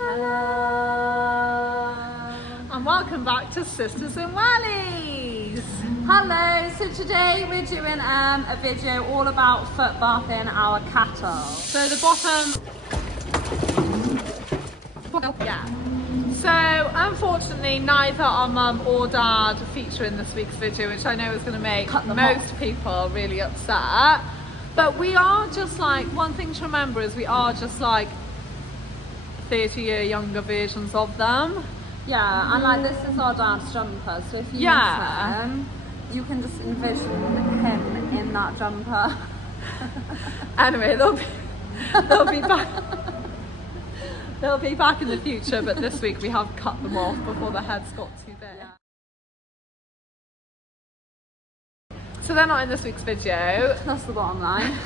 Hello. And welcome back to Sisters in Wellies. Hello, so today we're doing a video all about foot bathing our cattle. So the bottom, yeah. So unfortunately neither our mum or dad feature in this week's video, which I know is going to make most people really upset. But we are just like, one thing to remember is we are just like 30-year younger versions of them. Yeah, and like this is our dad's jumper, so if you miss him, you can just envision him in that jumper. Anyway, they'll be back. They'll be back in the future, but this week we have cut them off before the heads got too big. Yeah. So they're not in this week's video. That's the bottom line.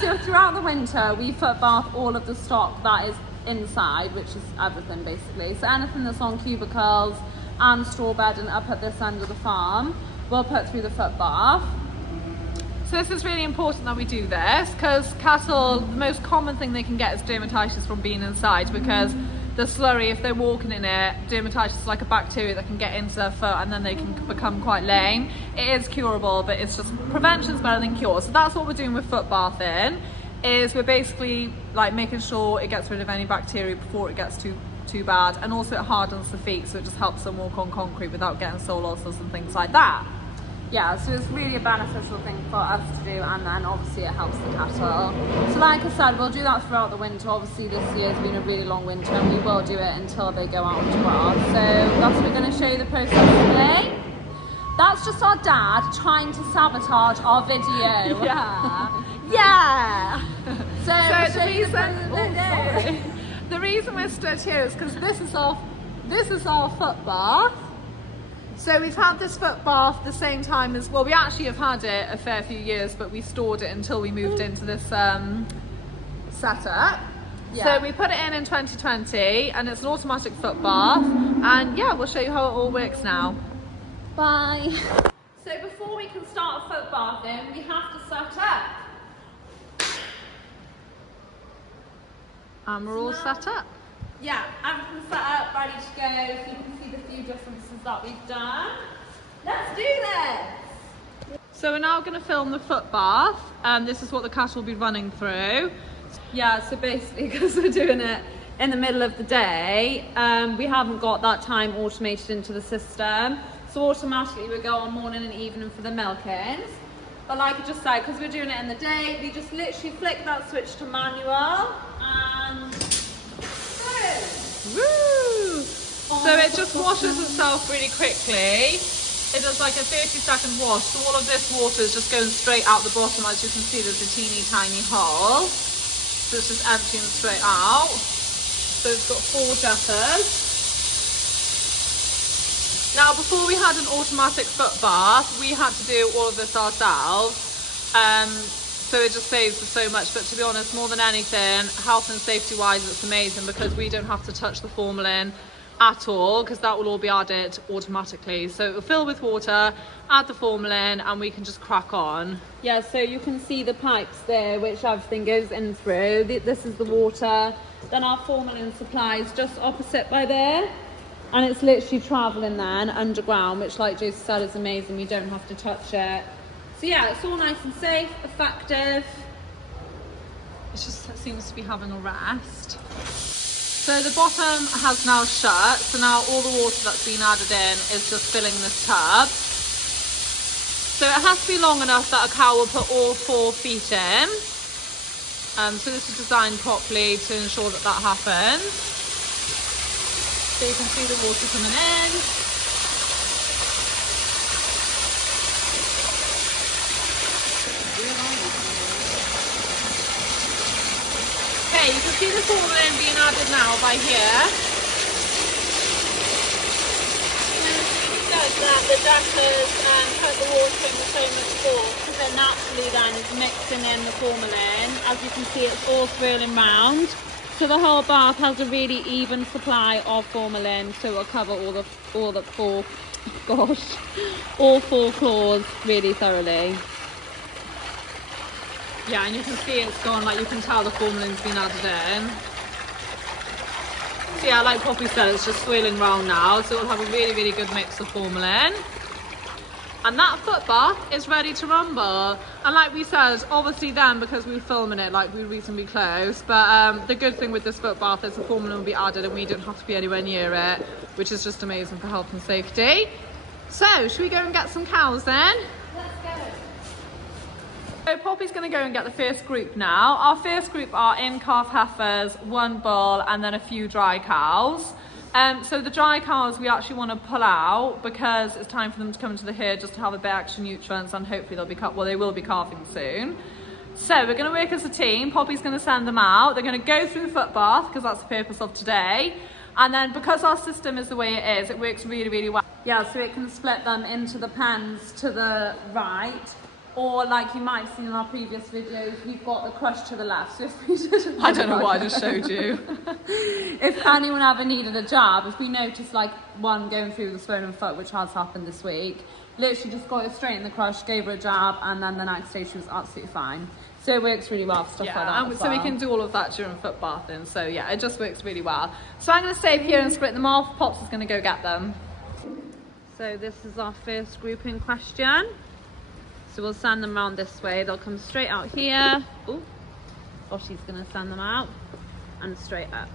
So throughout the winter we foot bath all of the stock that is inside, which is everything basically. So anything that's on cubicles and straw bedding up at this end of the farm, we'll put through the foot bath. So this is really important that we do this because cattle, the most common thing they can get is dermatitis from being inside, because the slurry, if they're walking in it, dermatitis is like a bacteria that can get into their foot and then they can become quite lame. It is curable, but it's just, prevention's better than cure. So that's what we're doing with foot bathing, is we're basically like making sure it gets rid of any bacteria before it gets too bad, and also it hardens the feet, so it just helps them walk on concrete without getting sole ulcers and things like that. Yeah, so it's really a beneficial thing for us to do, and then obviously it helps the cattle. So like I said, we'll do that throughout the winter. Obviously this year's been a really long winter and we will do it until they go out onto grass. So that's what we're going to show you the process today. That's just our dad trying to sabotage our video. Yeah. Yeah. So the reason we're stood here is because this is our foot bath. So we've had this foot bath the same time as, well, we actually have had it a fair few years, but we stored it until we moved into this setup. Yeah. So we put it in 2020 and it's an automatic foot bath, and yeah, we'll show you how it all works now. Bye. So before we can start foot bathing, we have to set up. And we're all set up. Yeah, everything's set up, ready to go, so you can see the few differences that we've done. Let's do this! So we're now going to film the foot bath, and this is what the cattle will be running through. Yeah, so basically, because we're doing it in the middle of the day, we haven't got that time automated into the system, so automatically we go on morning and evening for the milkings. But like I just said, because we're doing it in the day, we just literally flick that switch to manual, and woo! So it just washes itself really quickly. It does like a 30-second wash. So all of this water is just going straight out the bottom. As you can see, there's a teeny tiny hole. So it's just emptying straight out. So it's got 4 gutters. Now, before we had an automatic foot bath, we had to do all of this ourselves. So it just saves us so much, but to be honest, more than anything, health and safety wise, it's amazing because we don't have to touch the formalin at all, because that will all be added automatically. So it will fill with water, add the formalin, and we can just crack on. Yeah, so you can see the pipes there, which everything goes in through. This is the water. Then our formalin supply is just opposite by there, and it's literally traveling then underground, which like Josie said is amazing. We don't have to touch it. So yeah, it's all nice and safe, effective. It just seems to be having a rest. So the bottom has now shut, so now all the water that's been added in is just filling this tub. So it has to be long enough that a cow will put all 4 feet in. So this is designed properly to ensure that that happens. So you can see the water coming in. Okay, you can see the formalin being added now by here. It does that, the duckers put the water in with so much force, because then naturally then is mixing in the formalin. As you can see, it's all swirling round. So the whole bath has a really even supply of formalin, so it'll cover all 4 claws really thoroughly. Yeah, and you can see it's gone, like you can tell the formalin's been added in. So yeah, like Poppy said, it's just swirling round now, so it'll have a really, really good mix of formalin. And that foot bath is ready to rumble. And like we said, obviously then, because we were filming it, like we were reasonably close, but the good thing with this foot bath is the formalin will be added and we don't have to be anywhere near it, which is just amazing for health and safety. So, should we go and get some cows then? Let's go. So Poppy's going to go and get the first group now. Our first group are in-calf heifers, 1 bull, and then a few dry cows. So the dry cows we actually want to pull out because it's time for them to come into the herd just to have a bit extra nutrients, and hopefully they'll be they will be calving soon. So we're going to work as a team. Poppy's going to send them out. They're going to go through the foot bath because that's the purpose of today. And then because our system is the way it is, it works really, really well. Yeah, so it can split them into the pens to the right, or like you might have seen in our previous videos, we've got the crush to the left. So if we didn't, I don't know what I just showed you. If anyone ever needed a jab, if we noticed like one going through the swollen foot, which has happened this week, literally just got her straight in the crush, gave her a jab, and then the next day she was absolutely fine. So it works really well for stuff like that. And so we can do all of that during foot bathing. So yeah, it just works really well. So I'm going to stay here and split them off. Pops is going to go get them. So this is our first group in question. So we'll send them around this way. They'll come straight out here. Oh, she's going to send them out and straight up.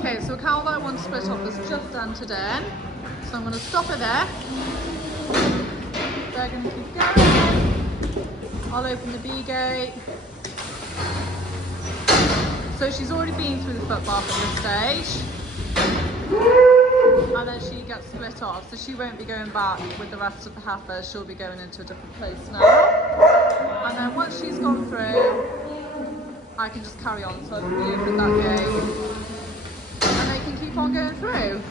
Okay, so a cow that I want to split off is just entered in. So I'm going to stop it there. They're going to keep going. I'll open the B gate. So she's already been through the foot bath at this stage. And then she gets split off, so she won't be going back with the rest of the heifers. She'll be going into a different place now. And then once she's gone through, I can just carry on. So I've opened that gate, and they can keep on going through.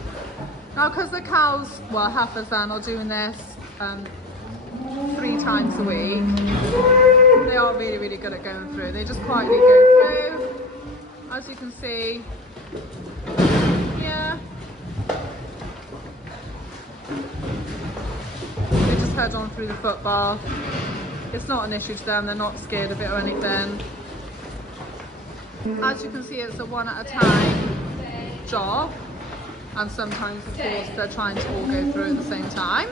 Now, because the cows, well, heifers then are doing this 3 times a week, they are really, really good at going through. They just quietly go through, as you can see. Yeah. They just head on through the foot bath. It's not an issue to them, they're not scared of it or anything. As you can see, it's a 1 at a time job, and sometimes of course they're trying to all go through at the same time.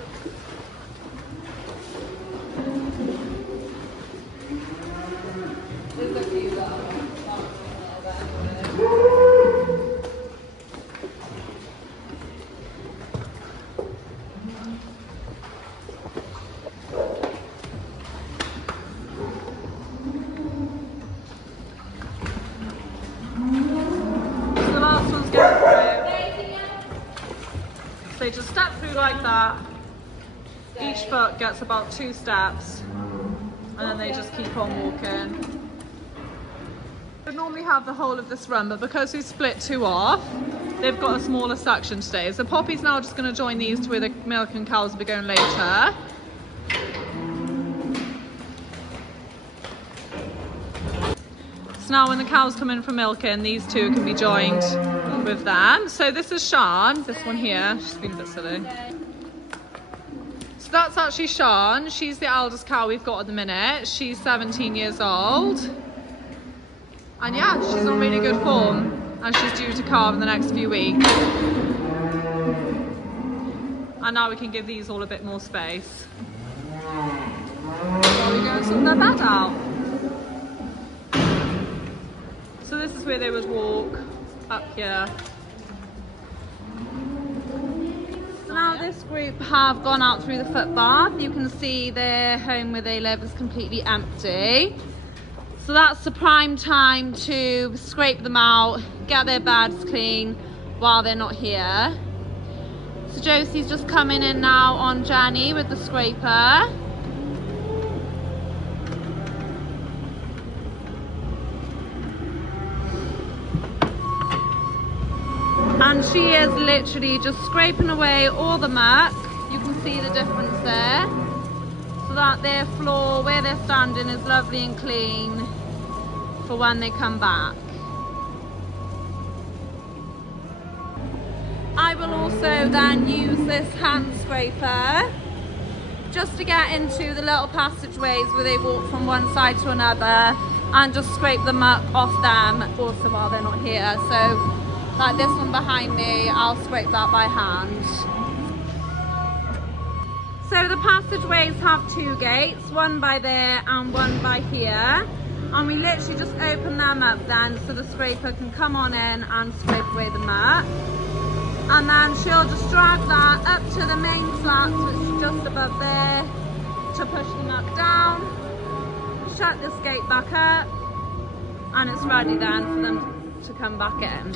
There's a few that are they just step through like that. Each foot gets about 2 steps, and then they just keep on walking. We normally have the whole of this run, but because we split 2 off, they've got a smaller section today. So Poppy's now just going to join these to where the milk and cows will be going later. So now when the cows come in for milking, these 2 can be joined with them. So this is Sean, this one here. She's been a bit silly. So that's actually Sean. She's the eldest cow we've got at the minute. She's 17 years old. And yeah, she's on really good form. And she's due to calve in the next few weeks. And now we can give these all a bit more space. While we go and sort their bed out. So this is where they would walk, up here. So now this group have gone out through the foot bath. You can see their home where they live is completely empty. So that's the prime time to scrape them out, get their beds clean while they're not here. So Josie's just coming in now on Jenny with the scraper. And she is literally just scraping away all the muck. You can see the difference there. So that their floor, where they're standing, is lovely and clean for when they come back. I will also then use this hand scraper just to get into the little passageways where they walk from one side to another and just scrape the muck off them also while they're not here. So like this one behind me, I'll scrape that by hand. So the passageways have two gates, one by there and one by here. And we literally just open them up then so the scraper can come on in and scrape away the muck. And then she'll just drag that up to the main slats, which is just above there, to push the muck down, shut this gate back up, and it's ready then for them to come back in.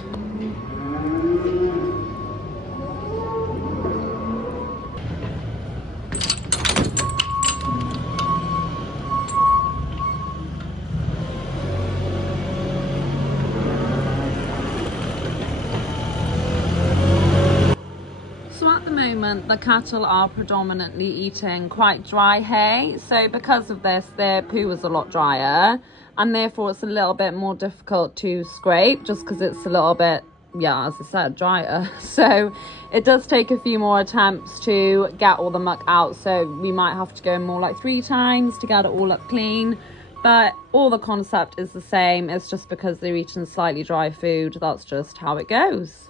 The cattle are predominantly eating quite dry hay, so because of this their poo is a lot drier and therefore it's a little bit more difficult to scrape just because it's a little bit, yeah, as I said, drier. So it does take a few more attempts to get all the muck out, so we might have to go more like 3 times to get it all up clean, but all the concept is the same. It's just because they're eating slightly dry food, that's just how it goes.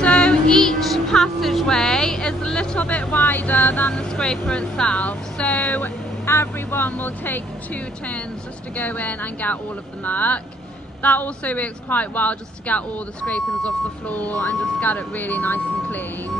So each passageway is a little bit wider than the scraper itself, so everyone will take 2 turns just to go in and get all of the muck. That also works quite well just to get all the scrapings off the floor and just get it really nice and clean.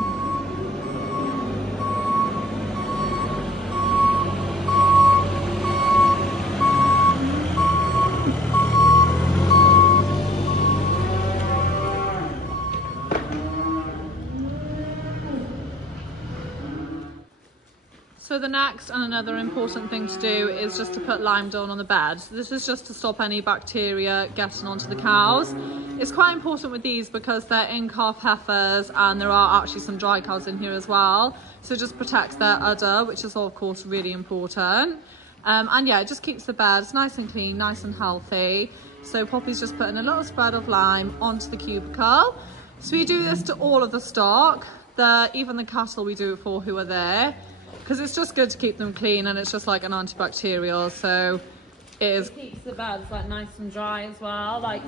So the next and another important thing to do is just to put lime down on the bed. So this is just to stop any bacteria getting onto the cows. It's quite important with these because they're in-calf heifers and there are actually some dry cows in here as well. So it just protects their udder, which is of course really important. And yeah, it just keeps the bed nice and clean, nice and healthy. So Poppy's just putting a little spread of lime onto the cubicle. So we do this to all of the stock. Even the cattle we do it for who are there, because it's just good to keep them clean and it's just like an antibacterial, so it keeps the beds like nice and dry as well. Like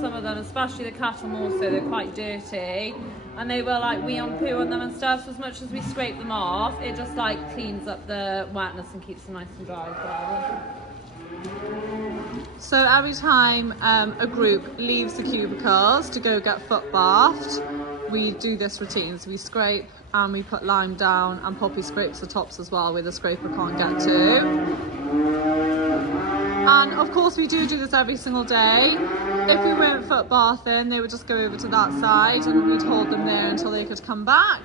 some of them, especially the cattle more so, they're quite dirty and they will like wee on poo on them and stuff, so as much as we scrape them off, it just like cleans up the wetness and keeps them nice and dry as well. So every time a group leaves the cubicles to go get foot bathed, we do this routine. So we scrape and we put lime down, and Poppy scrapes the tops as well where the scraper can't get to. And of course we do this every single day. If we weren't foot bathing, they would just go over to that side and we'd hold them there until they could come back.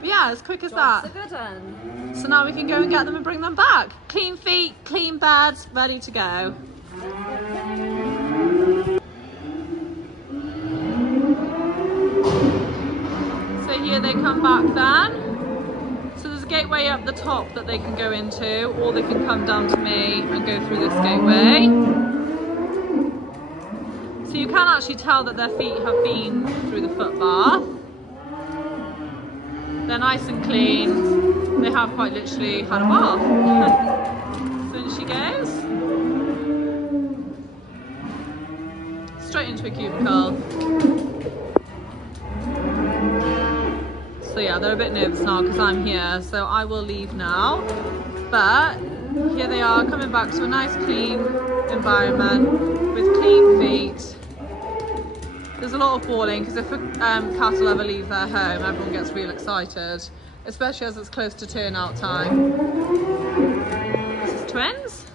But yeah, as quick as that. A good one. So now we can go and get them and bring them back. Clean feet, clean beds, ready to go. So here they come back then. So there's a gateway up the top that they can go into, or they can come down to me and go through this gateway. So you can actually tell that their feet have been through the foot bath. They're nice and clean. They have quite literally had a bath. So in she goes. Straight into a cubicle. So yeah, they're a bit nervous now because I'm here, so I will leave now. But here they are coming back to a nice clean environment with clean feet. There's a lot of bawling because if cattle ever leave their home, everyone gets real excited, especially as it's close to turnout time. This is twins.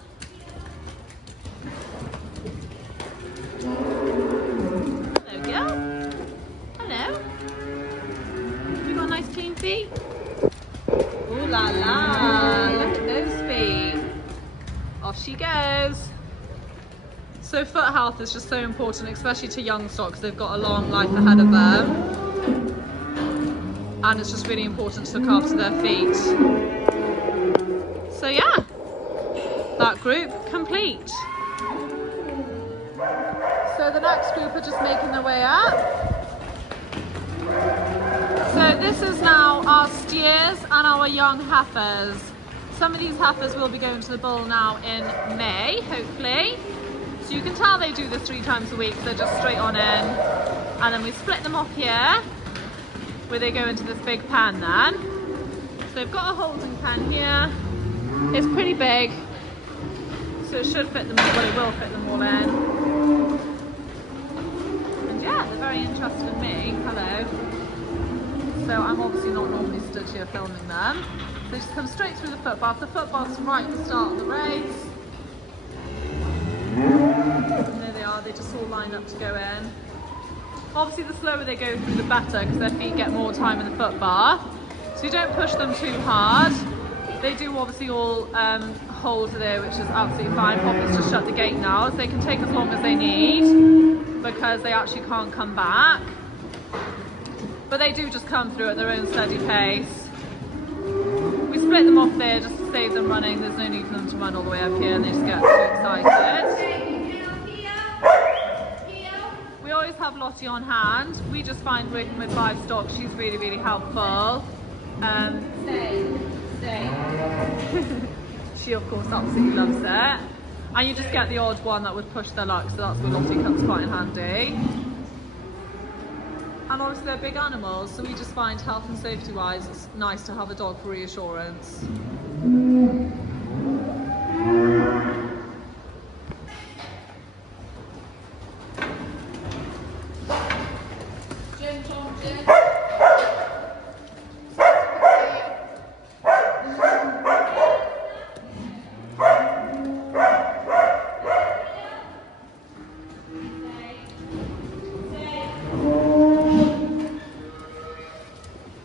Hello, girl. Hello. Have you got nice clean feet? Ooh la la, look at those feet. Off she goes. So foot health is just so important, especially to young stock because they've got a long life ahead of them. And it's just really important to look after their feet. So yeah, that group complete. So the next group are just making their way up. So So this is now our steers and our young heifers. Some of these heifers will be going to the bull now in May, hopefully. So you can tell they do this 3 times a week, so they're just straight on in. And then we split them off here, where they go into this big pan then. So they've got a holding pen here. It's pretty big, so it should fit them, well it will fit them all in. And yeah, they're very interested in me. Hello. So I'm obviously not normally stood here filming them. So they just come straight through the footbath. The footbath's right at the start of the race. And there they are, they just all lined up to go in. Obviously the slower they go through the better, because their feet get more time in the footbath. So you don't push them too hard. They do obviously all hold there, which is absolutely fine. Poppy's just shut the gate now, so they can take as long as they need, because they actually can't come back. But they do just come through at their own steady pace. We split them off there just to save them running. There's no need for them to run all the way up here and they just get too excited. We always have Lottie on hand. We just find working with livestock, she's really, really helpful. Stay. She of course absolutely loves it. And you just get the odd one that would push their luck, so that's where Lottie comes quite in handy. And obviously they're big animals, so we just find health and safety wise it's nice to have a dog for reassurance.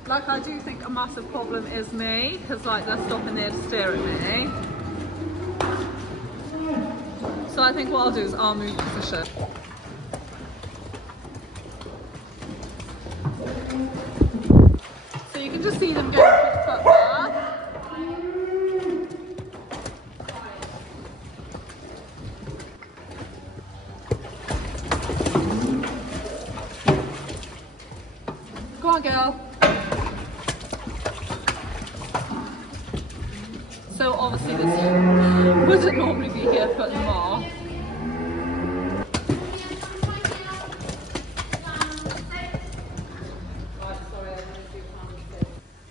Like, I do think a massive problem is me, because like they're stopping there to stare at me. So I think what I'll do is I'll move position. So you can just see them going through the footbath. Go on, girl. So obviously this wouldn't normally be here putting them off.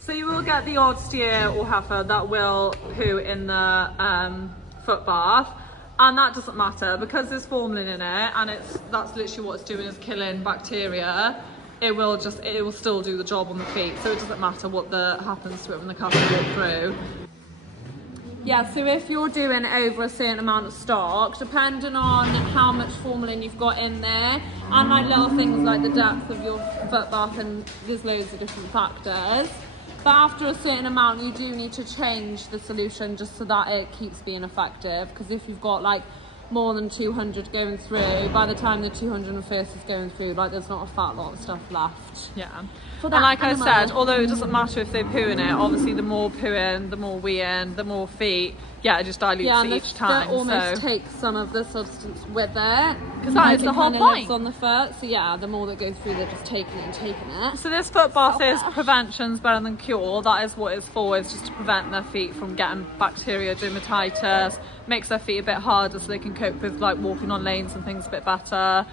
So you will get the odd steer or heifer that will poo in the foot bath, and that doesn't matter because there's formalin in it, and that's literally what it's doing, is killing bacteria. It will still do the job on the feet, so it doesn't matter what happens to it when the cattle walk through. Yeah, so if you're doing over a certain amount of stock, depending on how much formalin you've got in there, and like little things like the depth of your foot bath, and there's loads of different factors. But after a certain amount, you do need to change the solution just so that it keeps being effective. Because if you've got like more than 200 going through, by the time the 201st is going through, like there's not a fat lot of stuff left. Yeah. And like I said, although it doesn't matter if they poo in it, obviously the more poo in, the more wee in, the more feet, yeah, it just dilutes it each time. They almost take some of the substance with it. Because that is the whole point. On the foot, so yeah, the more that goes through, they're just taking it and taking it. So this foot bath is prevention's better than cure. That is what it's for, is just to prevent their feet from getting bacteria, dermatitis, makes their feet a bit harder so they can cope with like walking on lanes and things a bit better.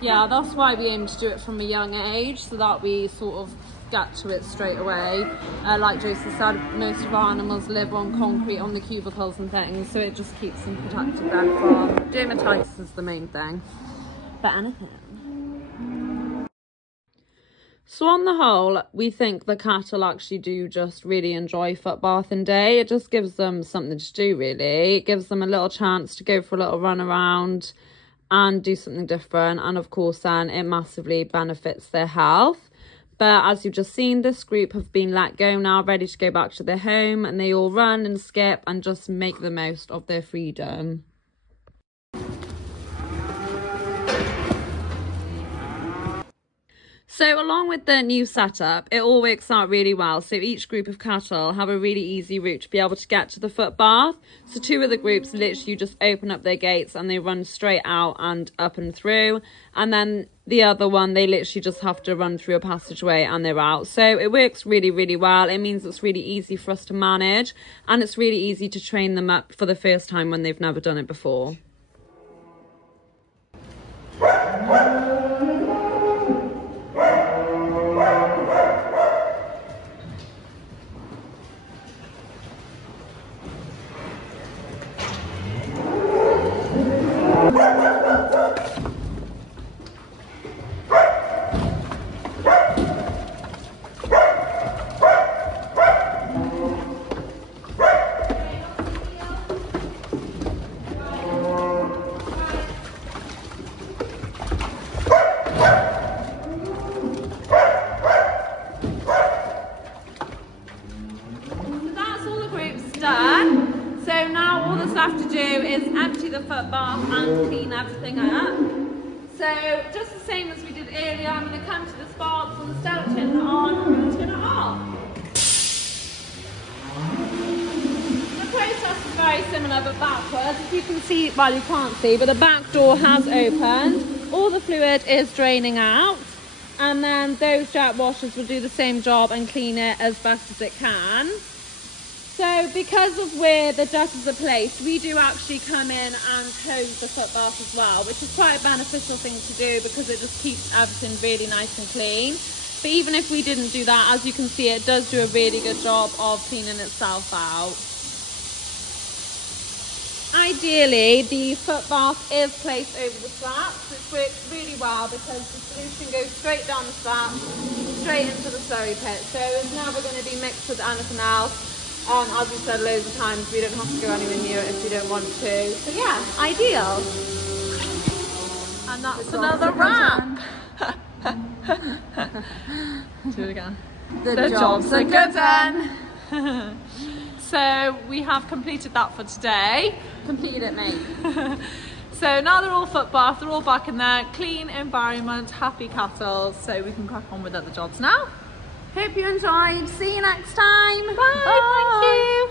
Yeah, that's why we aim to do it from a young age, so that we sort of get to it straight away. Like Jason said, most of our animals live on concrete, on the cubicles and things, so it just keeps them protected then from dermatitis is the main thing. But anything. So on the whole, we think the cattle actually do just really enjoy foot bathing day. It just gives them something to do, really. It gives them a little chance to go for a little run around and do something different, and of course then it massively benefits their health. But as you've just seen, this group have been let go now, ready to go back to their home, and they all run and skip and just make the most of their freedom. So along with the new setup, it all works out really well. So each group of cattle have a really easy route to be able to get to the foot bath. So two of the groups literally just open up their gates and they run straight out and up and through. And then The other one, they literally just have to run through a passageway and they're out. So it works really, really well. It means it's really easy for us to manage, and it's really easy to train them up for the first time when they've never done it before. So now all that's left to do is empty the foot bath and clean everything up. So just the same as we did earlier, I'm going to come to the sparks and instead of turning it on, I'm going to turn it off. The process is very similar but backwards. As you can see, well you can't see, but the back door has opened. All the fluid is draining out, and then those jet washers will do the same job and clean it as best as it can. So because of where the gutters are placed, we do actually come in and hose the foot bath as well, which is quite a beneficial thing to do because it just keeps everything really nice and clean. But even if we didn't do that, as you can see, it does do a really good job of cleaning itself out. Ideally, the foot bath is placed over the slats, which works really well because the solution goes straight down the slats, straight into the slurry pit. So it's never going to be mixed with anything else. As we said loads of times, we don't have to go anywhere near it if we don't want to. So yeah, ideal. And that's another wrap. Do it again. The job's a good one. So we have completed that for today. Completed it, mate. So now they're all foot bath, they're all back in there, clean environment, happy cattle. So we can crack on with other jobs now. Hope you enjoyed. See you next time. Bye. Thank you.